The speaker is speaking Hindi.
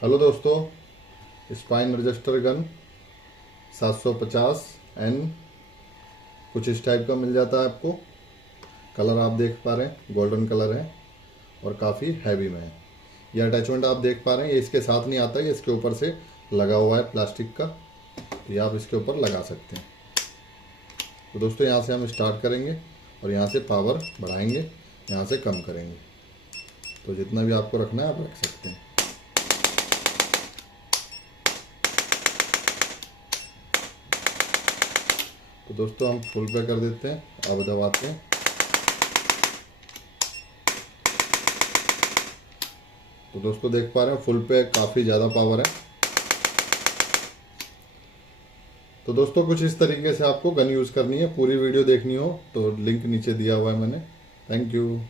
हेलो दोस्तों, स्पाइन रजिस्टर गन 750 एन कुछ इस टाइप का मिल जाता है आपको। कलर आप देख पा रहे हैं, गोल्डन कलर है और काफ़ी हैवी में है। ये अटैचमेंट आप देख पा रहे हैं, ये इसके साथ नहीं आता है, ये इसके ऊपर से लगा हुआ है प्लास्टिक का, तो ये आप इसके ऊपर लगा सकते हैं। तो दोस्तों यहाँ से हम स्टार्ट करेंगे और यहाँ से पावर बढ़ाएंगे, यहाँ से कम करेंगे। तो जितना भी आपको रखना है आप रख सकते हैं। तो दोस्तों हम फुल पे कर देते हैं, अब दबाते हैं। तो दोस्तों देख पा रहे हैं फुल पे काफ़ी ज़्यादा पावर है। तो दोस्तों कुछ इस तरीके से आपको गन यूज़ करनी है। पूरी वीडियो देखनी हो तो लिंक नीचे दिया हुआ है मैंने। Thank you.